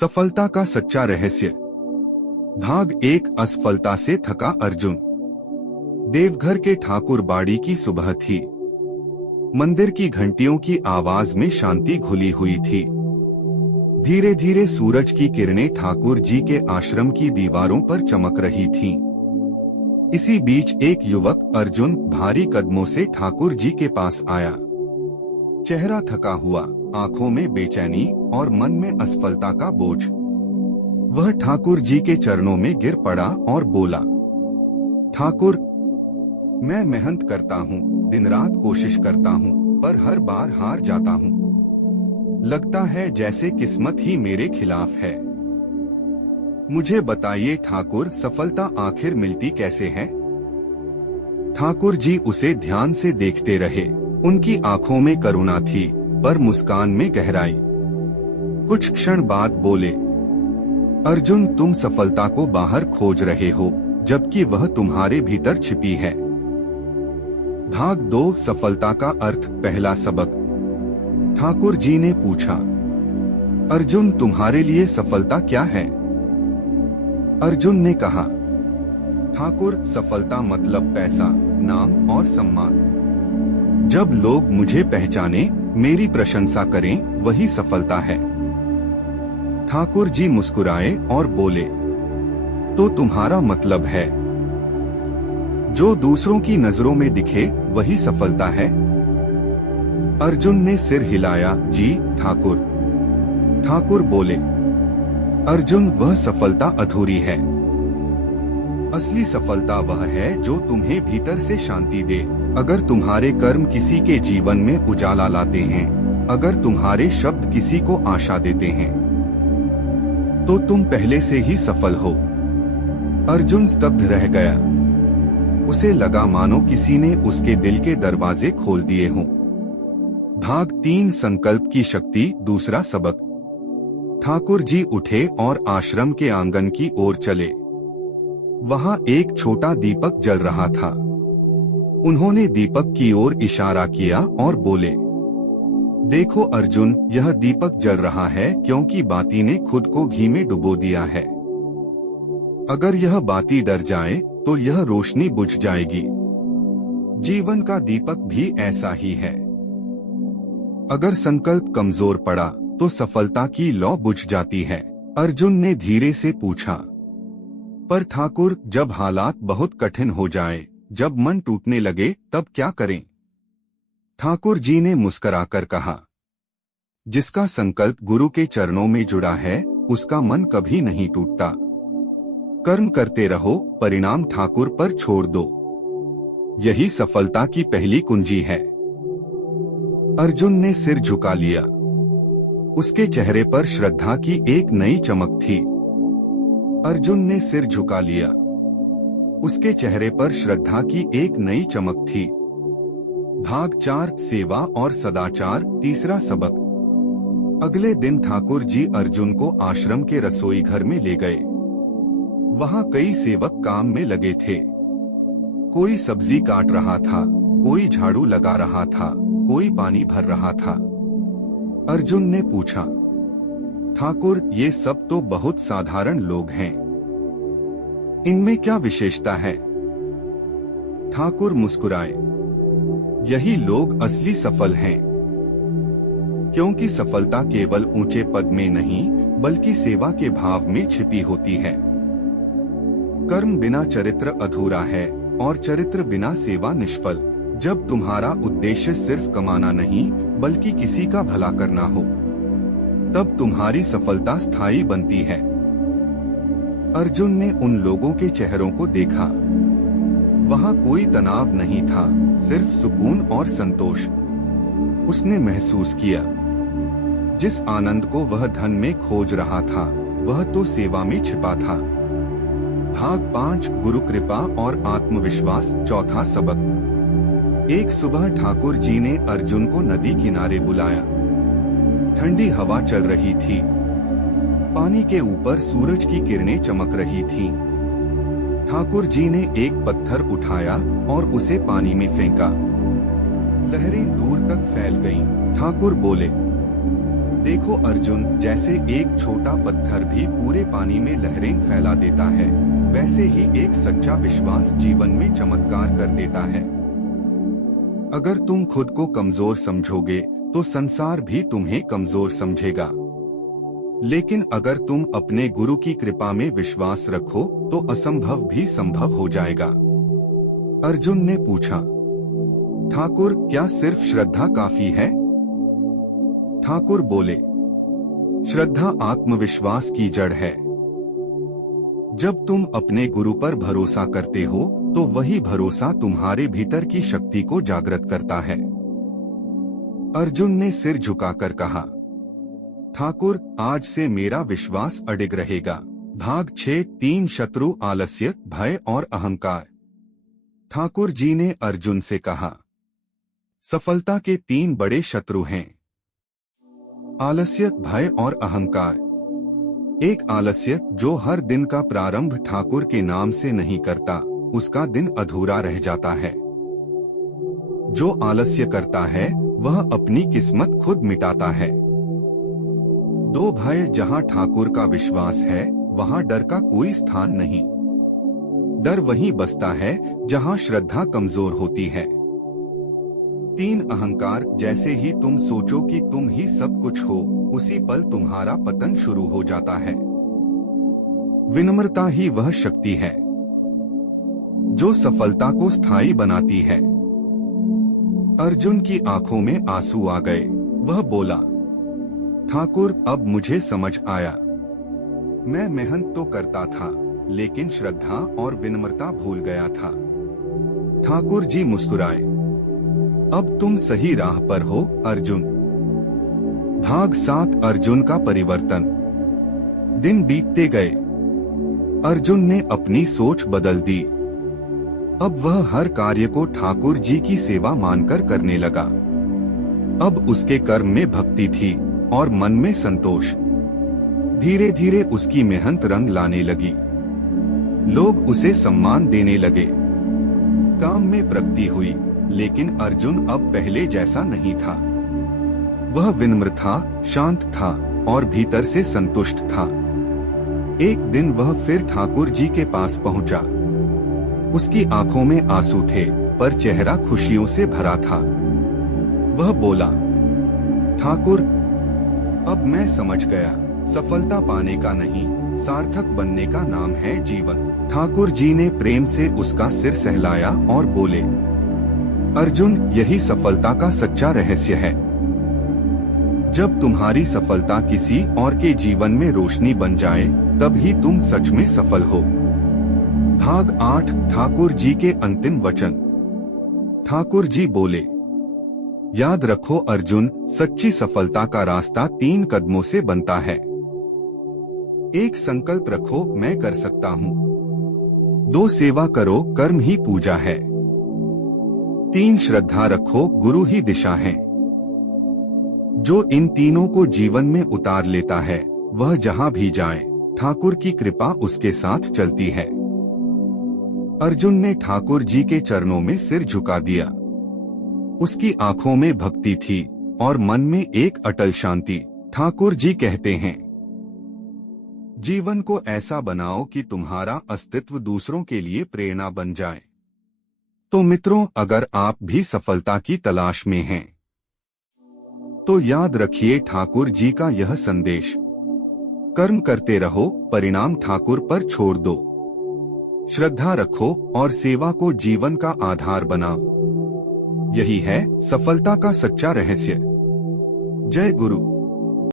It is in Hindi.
सफलता का सच्चा रहस्य। भाग 1। असफलता से थका अर्जुन। देवघर के ठाकुर बाड़ी की सुबह थी। मंदिर की घंटियों की आवाज में शांति घुली हुई थी। धीरे धीरे सूरज की किरणें ठाकुर जी के आश्रम की दीवारों पर चमक रही थीं। इसी बीच एक युवक अर्जुन भारी कदमों से ठाकुर जी के पास आया। चेहरा थका हुआ, आंखों में बेचैनी और मन में असफलता का बोझ। वह ठाकुर जी के चरणों में गिर पड़ा और बोला, ठाकुर, मैं मेहनत करता हूँ, दिन रात कोशिश करता हूँ, पर हर बार हार जाता हूँ। लगता है जैसे किस्मत ही मेरे खिलाफ है। मुझे बताइए ठाकुर, सफलता आखिर मिलती कैसे है? ठाकुर जी उसे ध्यान से देखते रहे। उनकी आंखों में करुणा थी, पर मुस्कान में गहराई। कुछ क्षण बाद बोले, अर्जुन, तुम सफलता को बाहर खोज रहे हो, जबकि वह तुम्हारे भीतर छिपी है। भाग 2। सफलता का अर्थ। पहला सबक। ठाकुर जी ने पूछा, अर्जुन, तुम्हारे लिए सफलता क्या है? अर्जुन ने कहा, ठाकुर, सफलता मतलब पैसा, नाम और सम्मान। जब लोग मुझे पहचाने, मेरी प्रशंसा करें, वही सफलता है। ठाकुर जी मुस्कुराए और बोले, तो तुम्हारा मतलब है जो दूसरों की नजरों में दिखे वही सफलता है? अर्जुन ने सिर हिलाया। जी ठाकुर। ठाकुर बोले, अर्जुन, वह सफलता अधूरी है। असली सफलता वह है जो तुम्हें भीतर से शांति दे। अगर तुम्हारे कर्म किसी के जीवन में उजाला लाते हैं, अगर तुम्हारे शब्द किसी को आशा देते हैं, तो तुम पहले से ही सफल हो। अर्जुन स्तब्ध रह गया। उसे लगा मानो किसी ने उसके दिल के दरवाजे खोल दिए हों। भाग 3। संकल्प की शक्ति। दूसरा सबक। ठाकुर जी उठे और आश्रम के आंगन की ओर चले। वहां एक छोटा दीपक जल रहा था। उन्होंने दीपक की ओर इशारा किया और बोले, देखो अर्जुन, यह दीपक जल रहा है क्योंकि बाती ने खुद को घी में डुबो दिया है। अगर यह बाती डर जाए तो यह रोशनी बुझ जाएगी। जीवन का दीपक भी ऐसा ही है। अगर संकल्प कमजोर पड़ा तो सफलता की लौ बुझ जाती है। अर्जुन ने धीरे से पूछा, पर ठाकुर, जब हालात बहुत कठिन हो जाए, जब मन टूटने लगे, तब क्या करें? ठाकुर जी ने मुस्कुराकर कहा, जिसका संकल्प गुरु के चरणों में जुड़ा है, उसका मन कभी नहीं टूटता। कर्म करते रहो, परिणाम ठाकुर पर छोड़ दो। यही सफलता की पहली कुंजी है। अर्जुन ने सिर झुका लिया। उसके चेहरे पर श्रद्धा की एक नई चमक थी। अर्जुन ने सिर झुका लिया। उसके चेहरे पर श्रद्धा की एक नई चमक थी। भाग 4। सेवा और सदाचार। तीसरा सबक। अगले दिन ठाकुर जी अर्जुन को आश्रम के रसोई घर में ले गए। वहां कई सेवक काम में लगे थे। कोई सब्जी काट रहा था, कोई झाड़ू लगा रहा था, कोई पानी भर रहा था। अर्जुन ने पूछा, ठाकुर, ये सब तो बहुत साधारण लोग हैं, इनमें क्या विशेषता है? ठाकुर मुस्कुराए, यही लोग असली सफल हैं, क्योंकि सफलता केवल ऊंचे पद में नहीं, बल्कि सेवा के भाव में छिपी होती है। कर्म बिना चरित्र अधूरा है और चरित्र बिना सेवा निष्फल। जब तुम्हारा उद्देश्य सिर्फ कमाना नहीं, बल्कि किसी का भला करना हो, तब तुम्हारी सफलता स्थायी बनती है। अर्जुन ने उन लोगों के चेहरों को देखा। वहां कोई तनाव नहीं था, सिर्फ सुकून और संतोष। उसने महसूस किया, जिस आनंद को वह धन में खोज रहा था, वह तो सेवा में छिपा था। भाग 5। गुरु कृपा और आत्मविश्वास। चौथा सबक। एक सुबह ठाकुर जी ने अर्जुन को नदी किनारे बुलाया। ठंडी हवा चल रही थी। पानी के ऊपर सूरज की किरणें चमक रही थीं। ठाकुर जी ने एक पत्थर उठाया और उसे पानी में फेंका। लहरें दूर तक फैल गईं। ठाकुर बोले, देखो अर्जुन, जैसे एक छोटा पत्थर भी पूरे पानी में लहरें फैला देता है, वैसे ही एक सच्चा विश्वास जीवन में चमत्कार कर देता है। अगर तुम खुद को कमजोर समझोगे तो संसार भी तुम्हें कमजोर समझेगा, लेकिन अगर तुम अपने गुरु की कृपा में विश्वास रखो तो असंभव भी संभव हो जाएगा। अर्जुन ने पूछा, ठाकुर, क्या सिर्फ श्रद्धा काफी है? ठाकुर बोले, श्रद्धा आत्मविश्वास की जड़ है। जब तुम अपने गुरु पर भरोसा करते हो तो वही भरोसा तुम्हारे भीतर की शक्ति को जागृत करता है। अर्जुन ने सिर झुकाकर कहा, ठाकुर, आज से मेरा विश्वास अडिग रहेगा। भाग 6। 3 शत्रु, आलस्य, भय और अहंकार। ठाकुर जी ने अर्जुन से कहा, सफलता के 3 बड़े शत्रु हैं, आलस्य, भय और अहंकार। एक आलस्य, जो हर दिन का प्रारंभ ठाकुर के नाम से नहीं करता, उसका दिन अधूरा रह जाता है। जो आलस्य करता है वह अपनी किस्मत खुद मिटाता है। 2 भय, जहां ठाकुर का विश्वास है वहां डर का कोई स्थान नहीं। डर वहीं बसता है जहां श्रद्धा कमजोर होती है। 3 अहंकार, जैसे ही तुम सोचो कि तुम ही सब कुछ हो, उसी पल तुम्हारा पतन शुरू हो जाता है। विनम्रता ही वह शक्ति है जो सफलता को स्थायी बनाती है। अर्जुन की आंखों में आंसू आ गए। वह बोला, ठाकुर, अब मुझे समझ आया। मैं मेहनत तो करता था, लेकिन श्रद्धा और विनम्रता भूल गया था। ठाकुर जी मुस्कुराए, अब तुम सही राह पर हो अर्जुन। भाग 7। अर्जुन का परिवर्तन। दिन बीतते गए। अर्जुन ने अपनी सोच बदल दी। अब वह हर कार्य को ठाकुर जी की सेवा मानकर करने लगा। अब उसके कर्म में भक्ति थी और मन में संतोष। धीरे धीरे उसकी मेहनत रंग लाने लगी। लोग उसे सम्मान देने लगे। काम में प्रगति हुई, लेकिन अर्जुन अब पहले जैसा नहीं था। वह विनम्र था, शांत था और भीतर से संतुष्ट था। एक दिन वह फिर ठाकुर जी के पास पहुंचा। उसकी आंखों में आंसू थे, पर चेहरा खुशियों से भरा था। वह बोला, ठाकुर, अब मैं समझ गया, सफलता पाने का नहीं, सार्थक बनने का नाम है जीवन। ठाकुर जी ने प्रेम से उसका सिर सहलाया और बोले, अर्जुन, यही सफलता का सच्चा रहस्य है। जब तुम्हारी सफलता किसी और के जीवन में रोशनी बन जाए, तब ही तुम सच में सफल हो। भाग 8। ठाकुर जी के अंतिम वचन। ठाकुर जी बोले, याद रखो अर्जुन, सच्ची सफलता का रास्ता 3 कदमों से बनता है। 1 संकल्प रखो, मैं कर सकता हूँ। 2 सेवा करो, कर्म ही पूजा है। 3 श्रद्धा रखो, गुरु ही दिशा है। जो इन तीनों को जीवन में उतार लेता है, वह जहाँ भी जाए, ठाकुर की कृपा उसके साथ चलती है। अर्जुन ने ठाकुर जी के चरणों में सिर झुका दिया। उसकी आंखों में भक्ति थी और मन में एक अटल शांति। ठाकुर जी कहते हैं, जीवन को ऐसा बनाओ कि तुम्हारा अस्तित्व दूसरों के लिए प्रेरणा बन जाए। तो मित्रों, अगर आप भी सफलता की तलाश में हैं, तो याद रखिए ठाकुर जी का यह संदेश, कर्म करते रहो, परिणाम ठाकुर पर छोड़ दो। श्रद्धा रखो और सेवा को जीवन का आधार बनाओ। यही है सफलता का सच्चा रहस्य। जय गुरु।